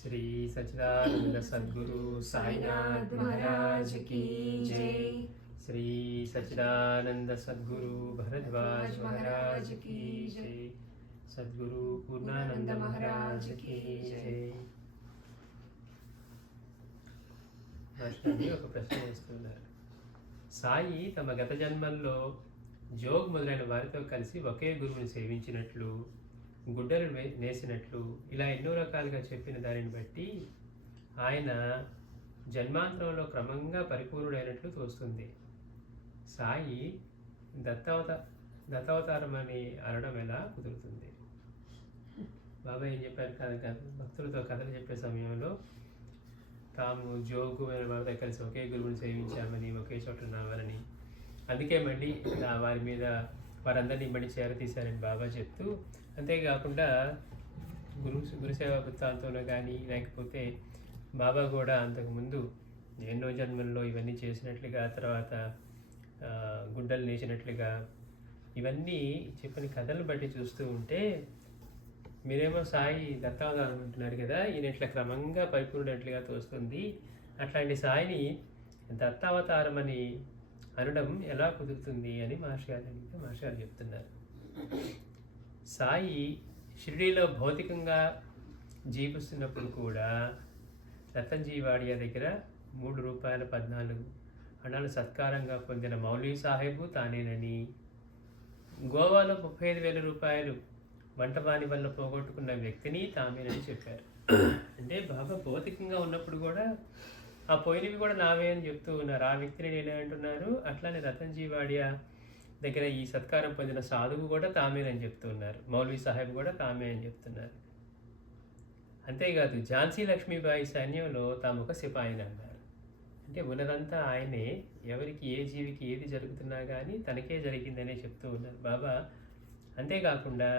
श्री सच्चिदानंद सद्गुरु साईनाथ महाराज की जय। श्री सच्चिदानंद सद्गुरु भरद्वाज महाराज की जय। सद्गुरु पूर्णानंद महाराज की जय। ఒక ప్రశ్న వేస్తున్నారు. సాయి తమ గత జన్మల్లో జోగ్ మొదలైన వారితో కలిసి ఒకే గురువుని సేవించినట్లు, గుడ్డలు నేసినట్లు, ఇలా ఎన్నో రకాలుగా చెప్పిన దానిని బట్టి ఆయన జన్మాంతరంలో క్రమంగా పరిపూర్ణుడైనట్లు తోస్తుంది. సాయి దత్తావతారం అని అనడం ఎలా కుదురుతుంది? బాబా ఏం చెప్పారు కదా, భక్తులతో కథలు చెప్పే సమయంలో తాము జోగు వారితో కలిసి ఒకే గురువుని సేవించామని, ఒకే చోట ఉన్నామని, అందుకే మళ్ళీ వారి మీద వారందరినీ మళ్ళీ చేరతీశారని బాబా చెప్తూ, అంతేకాకుండా గురుసేవా వృత్తాంతంలో కానీ, లేకపోతే బాబా కూడా అంతకుముందు ఎన్నో జన్మల్లో ఇవన్నీ చేసినట్లుగా, తర్వాత గుడ్డలు నేసినట్లుగా, ఇవన్నీ చెప్పిన కథలను బట్టి చూస్తూ ఉంటే, మీరేమో సాయి దత్తావతారం అంటున్నారు కదా, ఈయన ఇట్లా క్రమంగా పరిపూర్ణట్లుగా తోస్తుంది. అట్లాంటి సాయిని దత్తావతారం అని అనడం ఎలా కుదురుతుంది అని మాస్టర్ గారు చెప్తున్నారు. సాయి షిరిడీలో భౌతికంగా జీవిస్తున్నప్పుడు కూడా రతన్జీవాడియా దగ్గర ₹3.14 సత్కారంగా పొందిన మౌలవీ సాహెబు తానేనని, గోవాలో ₹35,000 వంటవాని వల్ల పోగొట్టుకున్న వ్యక్తిని తామేనని చెప్పారు. అంటే బాబా భౌతికంగా ఉన్నప్పుడు కూడా ఆ పోయినవి కూడా నావే అని చెప్తూ ఉన్నారు. ఆ వ్యక్తిని నేనే అంటున్నారు. అట్లానే రతన్జీవాడియా దగ్గర ఈ సత్కారం పొందిన సాధువు కూడా తామేనని చెప్తున్నారు. మౌలవీ సాహెబ్ కూడా తామే అని చెప్తున్నారు. అంతేకాదు ఝాన్సీ లక్ష్మీబాయి సైన్యంలో తాము ఒక సిపాయిని అన్నారు. అంటే ఉన్నదంతా ఆయనే, ఎవరికి ఏ జీవికి ఏది జరుగుతున్నా కానీ తనకే జరిగిందనే చెప్తూ ఉన్నారు బాబా. అంతేకాకుండా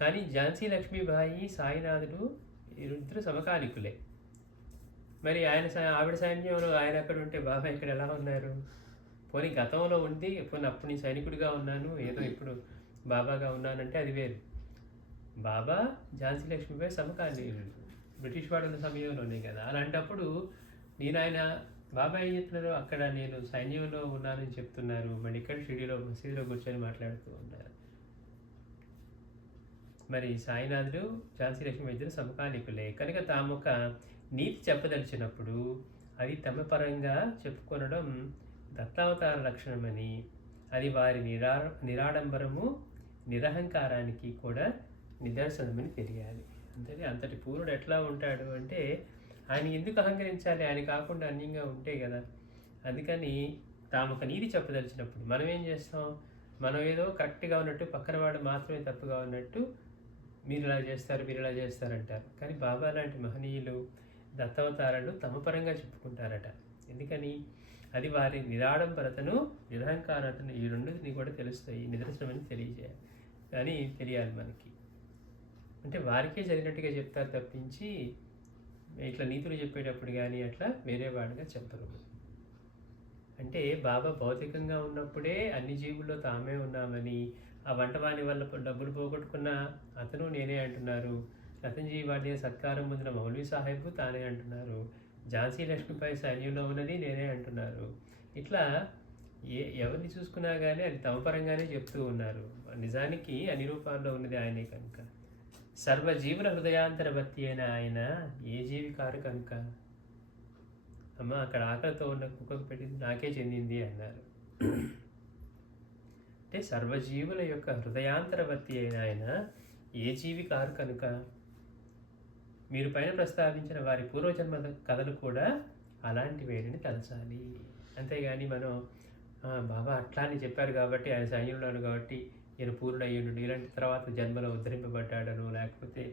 కానీ ఝాన్సీ లక్ష్మీబాయి, సాయినాథుడు ఇద్దరు సమకాలికులే. మరి ఆవిడ సైన్యంలో ఆయన అక్కడ ఉంటే బాబా ఇక్కడ ఎలా ఉన్నారు? పోనీ గతంలో ఉంది, పోనీ అప్పుడు నేను సైనికుడిగా ఉన్నాను, ఏదో ఇప్పుడు బాబాగా ఉన్నానంటే అది వేరు. బాబా ఝాన్సీ లక్ష్మీబాయి సమకాలీనులు, బ్రిటిష్ వాడున్న సమయంలోనే కదా. అలాంటప్పుడు ఆయన బాబా ఏం చెప్తున్నారు, అక్కడ నేను సైన్యంలో ఉన్నానని చెప్తున్నారు, మళ్ళీ ఇక్కడ షిరిడీలో మసీదులో కూర్చొని మాట్లాడుతూ ఉన్నారు. మరి సాయినాథుడు, ఝాన్సీ లక్ష్మీ ఇద్దరు సమకాలికులే కనుక తాము ఒక నీతి చెప్పదలిచినప్పుడు అది తమ పరంగా చెప్పుకొనడం దత్తావతార లక్షణమని, అది వారి నిరాడంబరము, నిరహంకారానికి కూడా నిదర్శనమని తెలియాలి. అంతటి పూర్ణుడు ఎట్లా ఉంటాడు అంటే, ఆయన ఎందుకు అహంకరించాలి? ఆయన కాకుండా అన్యంగా ఉంటే కదా. అందుకని తాము ఒక నీతి చెప్పదలిచినప్పుడు మనం ఏం చేస్తాం? మనం ఏదో కరెక్ట్గా ఉన్నట్టు, పక్కన వాడు మాత్రమే తప్పుగా ఉన్నట్టు, మీరు ఇలా చేస్తారు, మీరు ఇలా చేస్తారంటారు. కానీ బాబా లాంటి మహనీయులు, దత్తావతారాలు తమ పరంగా చెప్పుకుంటారట. ఎందుకని? అది వారి నిరాడంబరతను, నిరహంకారతను, ఈ రెండుని కూడా తెలుస్తాయి, నిదర్శనమని తెలియాలి మనకి. అంటే వారికే జరిగినట్టుగా చెప్తారు తప్పించి ఇట్లా నీతులు చెప్పేటప్పుడు కానీ అట్లా వేరే వాడిగా చెప్పరు. అంటే బాబా భౌతికంగా ఉన్నప్పుడే అన్ని జీవుల్లో తామే ఉన్నామని, ఆ వంటవాని వల్ల డబ్బులు పోగొట్టుకున్న అతను నేనే అంటున్నారు. రతన్జీవాడియా సత్కారం పొందిన మౌలవీ సాహెబ్ తానే అంటున్నారు. ఝాన్సీ లక్ష్మీబాయి సైన్యంలో ఉన్నది నేనే అంటున్నారు. ఇట్లా ఎవరిని చూసుకున్నా కానీ అది తమ పరంగానే చెప్తూ ఉన్నారు. నిజానికి అన్ని రూపాల్లో ఉన్నది ఆయనే కనుక. సర్వజీవుల హృదయాంతరవర్తి అయిన ఆయన ఏ జీవి కారు కనుక. అమ్మ అక్కడ ఆకలితో ఉన్న కుక్కకు పెట్టింది నాకే చెందింది అన్నారు. అంటే సర్వజీవుల యొక్క హృదయాంతరవర్తి అయిన ఆయన ఏ జీవి కారు కనుక. మీరు పైన ప్రస్తావించిన వారి పూర్వజన్మ కథలు కూడా అలాంటివేనని తలచాలి. అంతేగాని మనం బాబా అట్లా అని చెప్పారు కాబట్టి, ఆయన సైన్యంలోను కాబట్టి ఈయన పూర్ణయ్యుడు, ఇలాంటి తర్వాత జన్మలో ఉద్ధరింపబడ్డాడను, లేకపోతే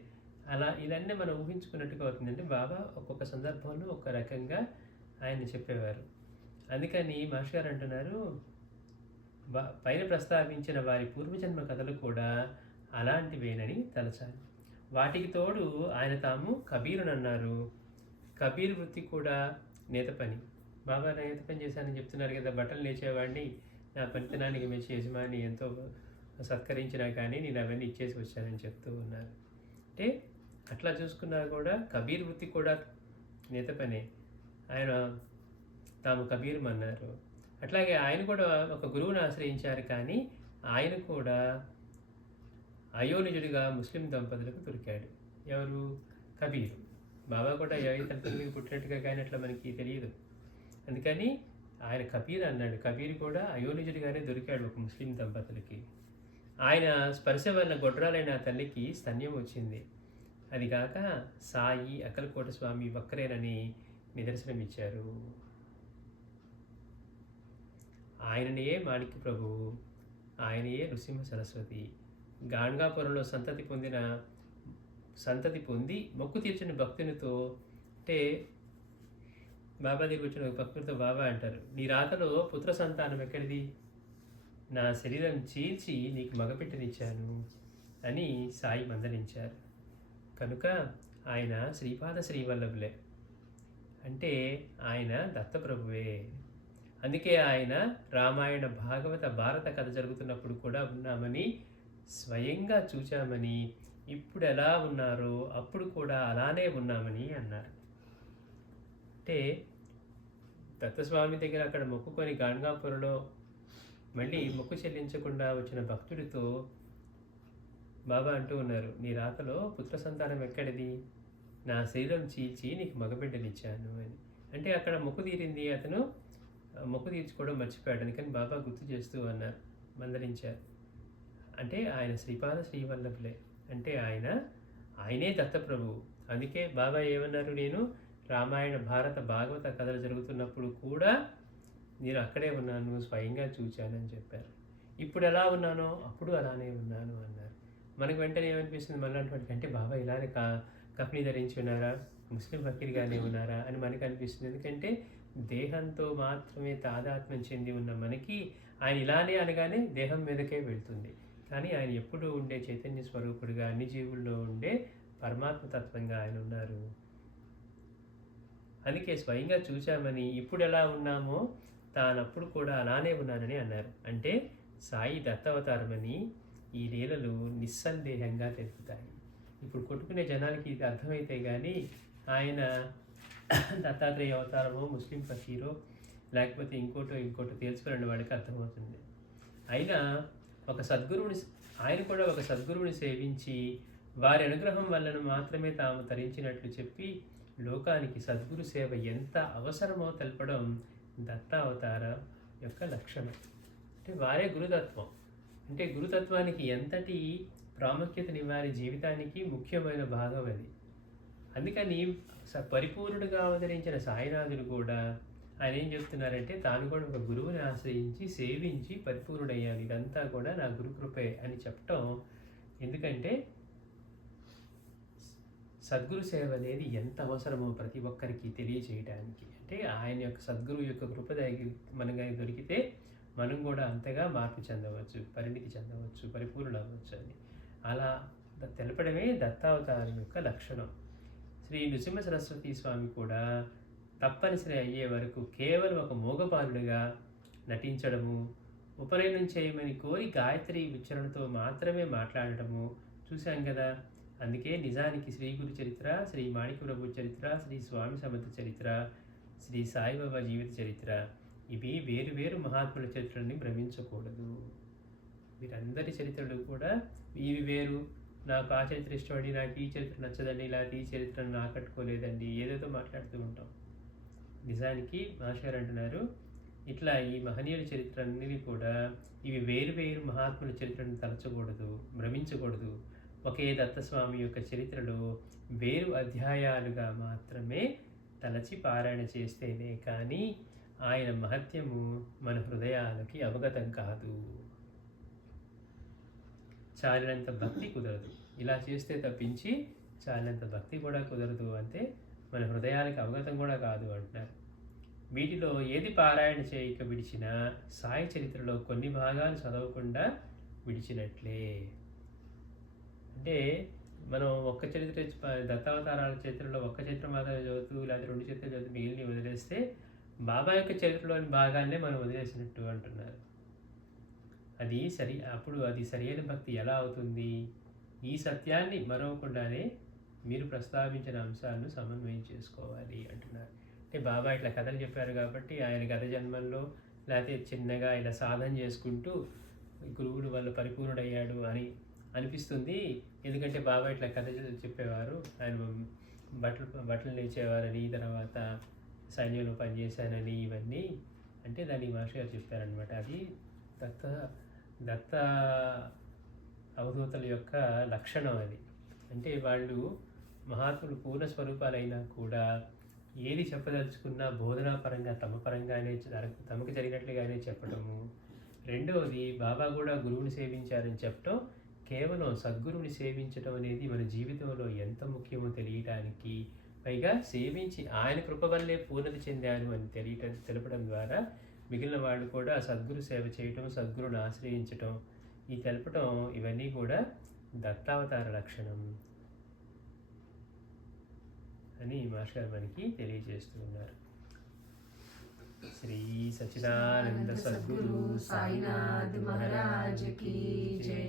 అలా ఇవన్నీ మనం ఊహించుకున్నట్టుగా అవుతుందంటే, బాబా ఒక్కొక్క సందర్భంలో ఒక రకంగా ఆయన చెప్పేవారు. అందుకని మాస్టర్ గారు అంటున్నారు, పైన ప్రస్తావించిన వారి పూర్వజన్మ కథలు కూడా అలాంటివేనని తలచాలి. వాటికి తోడు ఆయన తాము కబీరునన్నారు. కబీర్ వృత్తి కూడా నేత పని. బాబా నేత పని చేశానని చెప్తున్నారు కదా. బట్టలు నేర్చేవాడిని, నా పనితనానికి మెచ్చి యజమాని ఎంతో సత్కరించినా కానీ నేను అవన్నీ ఇచ్చేసి వచ్చానని చెప్తూ ఉన్నారు. అంటే అట్లా చూసుకున్నా కూడా కబీర్ వృత్తి కూడా నేత పనే. ఆయన తాము కబీరం అన్నారు. అట్లాగే ఆయన కూడా ఒక గురువుని ఆశ్రయించారు, కానీ ఆయన కూడా అయోనిజుడిగా ముస్లిం దంపతులకు దొరికాడు. ఎవరు? కబీరు. బాబా కూడా ఏ తల్లిదండ్రులకి పుట్టినట్టుగా కానీ అట్లా మనకి తెలియదు. అందుకని ఆయన కబీర్ అన్నాడు. కబీర్ కూడా అయోనిజుడిగానే దొరికాడు ఒక ముస్లిం దంపతులకి. ఆయన స్పర్శ వల్ల గొడ్రాలైన ఆ తల్లికి స్తన్యం వచ్చింది. అది కాక సాయి అక్కలకోట స్వామి ఒక్కరేనని నిదర్శనం ఇచ్చారు. ఆయననే మాణిక్య ప్రభువు, ఆయనయే నృసింహ సరస్వతి. గాణగాపురంలో సంతతి పొంది మొక్కు తీర్చిన భక్తునితో, అంటే బాబా దగ్గరికి వచ్చిన ఒక భక్తునితో బాబా అంటారు, నీ రాతలో పుత్ర సంతానం ఎక్కడిది? నా శరీరం చీల్చి నీకు మగపిట్టనిచ్చాను అని సాయి మందలించారు. కనుక ఆయన శ్రీపాద శ్రీవల్లభులే, అంటే ఆయన దత్తప్రభువే. అందుకే ఆయన రామాయణ భాగవత భారత కథ జరుగుతున్నప్పుడు కూడా ఉన్నామని, స్వయంగా చూచామని, ఇప్పుడు ఎలా ఉన్నారో అప్పుడు కూడా అలానే ఉన్నామని అన్నారు. అంటే దత్తస్వామి దగ్గర అక్కడ మొక్కుకొని గాణగాపురంలో మళ్ళీ మొక్కు చెల్లించకుండా వచ్చిన భక్తుడితో బాబా అంటూ ఉన్నారు, నీ రాతలో పుత్ర సంతానం ఎక్కడిది? నా శరీరం చీల్చి నీకు మగబిడ్డనిచ్చాను అని. అంటే అక్కడ మొక్కు తీరింది, అతను మొక్కు తీర్చుకోవడం మర్చిపోయాడు. అందుకని బాబా గుర్తు చేస్తూ అన్నారు, మందలించారు. అంటే ఆయన శ్రీపాద శ్రీవల్లభులే, అంటే ఆయనే దత్తప్రభువు. అందుకే బాబా ఏమన్నారు, నేను రామాయణ భారత భాగవత కథలు జరుగుతున్నప్పుడు కూడా నేను అక్కడే ఉన్నాను, స్వయంగా చూచానని చెప్పారు. ఇప్పుడు ఎలా ఉన్నానో అప్పుడు అలానే ఉన్నాను అన్నారు. మనకు వెంటనే ఏమనిపిస్తుంది, మళ్ళీ అంటే బాబా ఇలానే కఫ్ని ధరించి ఉన్నారా, ముస్లిం ఫకీర్గానే ఉన్నారా అని మనకు అనిపిస్తుంది. ఎందుకంటే దేహంతో మాత్రమే తాదాత్మ్యం చెంది ఉన్న మనకి ఆయన ఇలానే అనగానే దేహం మీదకే వెళ్తుంది. కానీ ఆయన ఎప్పుడు ఉండే చైతన్య స్వరూపుడుగా అన్ని జీవుల్లో ఉండే పరమాత్మ తత్వంగా ఆయన ఉన్నారు. అందుకే స్వయంగా చూచామని, ఇప్పుడు ఎలా ఉన్నామో తానప్పుడు కూడా అలానే ఉన్నానని అన్నారు. అంటే సాయి దత్తావతారమని ఈ లీలలు నిస్సందేహంగా తెలుపుతాయి. ఇప్పుడు కొట్టుకునే జనాలకి ఇది అర్థమైతే కానీ ఆయన దత్తాత్రేయ అవతారమో, ముస్లిం ఫకీరో, లేకపోతే ఇంకోటో తేల్చుకునే వాడికి అర్థమవుతుంది. అయినా ఆయన కూడా ఒక సద్గురువుని సేవించి వారి అనుగ్రహం వలన మాత్రమే తాము తరించినట్లు చెప్పి లోకానికి సద్గురు సేవ ఎంత అవసరమో తెలపడం దత్తావతార యొక్క లక్షణం. అంటే వారే గురుతత్వం. అంటే గురుతత్వానికి ఎంతటి ప్రాముఖ్యతనివ్వాలి, జీవితానికి ముఖ్యమైన భాగం అది. అందుకని పరిపూర్ణుడిగా అవతరించిన సాయినాథుడు కూడా ఆయన ఏం చెప్తున్నారంటే, తాను కూడా ఒక గురువుని ఆశ్రయించి సేవించి పరిపూర్ణుడయ్యాను, ఇదంతా కూడా నా గురుకృపే అని చెప్పటం. ఎందుకంటే సద్గురు సేవ అనేది ఎంత అవసరమో ప్రతి ఒక్కరికి తెలియచేయడానికి. అంటే ఆయన యొక్క సద్గురువు యొక్క కృప మనగా దొరికితే మనం కూడా అంతగా మార్పు చెందవచ్చు, పరిణితి చెందవచ్చు, పరిపూర్ణ అవ్వచ్చు అని అలా తెలపడమే దత్తావతారం యొక్క లక్షణం. శ్రీ నృసింహ సరస్వతి స్వామి కూడా తప్పనిసరి అయ్యే వరకు కేవలం ఒక మూగపాలుడిగా నటించడము, ఉపనయనం చేయమని కోరి గాయత్రి ఉచ్చరణతో మాత్రమే మాట్లాడటము చూశాం కదా. అందుకే నిజానికి శ్రీ గురు చరిత్ర, శ్రీ మాణిక్య ప్రభు చరిత్ర, శ్రీ స్వామి సమర్థ చరిత్ర, శ్రీ సాయిబాబా జీవిత చరిత్ర, ఇవి వేరు మహాత్ముల చరిత్రని భ్రమించకూడదు. వీరందరి చరిత్రలు కూడా ఇవి వేరు, నాకు ఆ చరిత్ర ఇష్టపడి, నాకు ఈ చరిత్ర నచ్చదండి, లేకపోతే ఈ చరిత్రను ఆకట్టుకోలేదండి, ఏదేదో మాట్లాడుతూ ఉంటాం. నిజానికి మాస్టర్ అంటున్నారు, ఇట్లా ఈ మహనీయుల చరిత్రన్నీ కూడా ఇవి వేరు మహాత్ముల చరిత్రను తలచకూడదు, భ్రమించకూడదు. ఒకే దత్తస్వామి యొక్క చరిత్రలో వేరు అధ్యాయాలుగా మాత్రమే తలచి పారాయణ చేస్తేనే కానీ ఆయన మహత్యము మన హృదయాలకి అవగతం కాదు. చాలినంత భక్తి కుదరదు, ఇలా చేస్తే తప్పించి చాలినంత భక్తి కూడా కుదరదు, అంటే మన హృదయాలకు అవగతం కూడా కాదు అంటున్నారు. వీటిలో ఏది పారాయణ చేయక విడిచినా సాయి చరిత్రలో కొన్ని భాగాలు చదవకుండా విడిచినట్లే. అంటే మనం ఒక్క చరిత్ర, దత్తావతారాల చరిత్రలో ఒక్క చరిత్ర మాత్రమే చదువుతూ, లేదా 2 చరిత్రలు చదువుతూ మిగిలిన వదిలేస్తే బాబా యొక్క చరిత్రలోని భాగాన్నే మనం వదిలేసినట్టు అంటున్నారు. అప్పుడు అది సరైన భక్తి ఎలా అవుతుంది? ఈ సత్యాన్ని మరవకుండానే మీరు ప్రస్తావించిన అంశాలను సమన్వయం చేసుకోవాలి అంటున్నారు. అంటే బాబా ఇట్లా కథలు చెప్పారు కాబట్టి ఆయన గత జన్మల్లో లేకపోతే చిన్నగా ఇలా సాధన చేసుకుంటూ గురువుడు వల్ల పరిపూర్ణుడయ్యాడు అని అనిపిస్తుంది. ఎందుకంటే బాబా ఇట్లా కథ చెప్పేవారు. ఆయన బట్టలు నేర్చేవారని, తర్వాత సైన్యంలో పనిచేశానని, ఇవన్నీ అంటే దానికి మాస్టర్ గారు చెప్పారనమాట. అది దత్త దత్త అవధూతల యొక్క లక్షణం అది. అంటే వాళ్ళు మహాత్ములు పూర్ణ స్వరూపాలైనా కూడా ఏది చెప్పదలుచుకున్నా బోధనాపరంగా తమ పరంగానే తమకు జరిగినట్లుగానే చెప్పటము. రెండవది బాబా కూడా గురువుని సేవించారని చెప్పటం. కేవలం సద్గురువుని సేవించటం అనేది మన జీవితంలో ఎంత ముఖ్యమో తెలియటానికి, పైగా సేవించి ఆయన కృప వల్లే పూర్ణత చెందాను అని తెలపడం ద్వారా మిగిలిన వాళ్ళు కూడా సద్గురు సేవ చేయటం, సద్గురుని ఆశ్రయించటం, ఈ తెలపటం, ఇవన్నీ కూడా దత్తావతార లక్షణం అని మాస్టర్ గారు మనకి తెలియజేస్తూ ఉన్నారు. శ్రీ సచ్చిదానంద సద్గురు సాయినాథ్ మహారాజ్ కీ జై.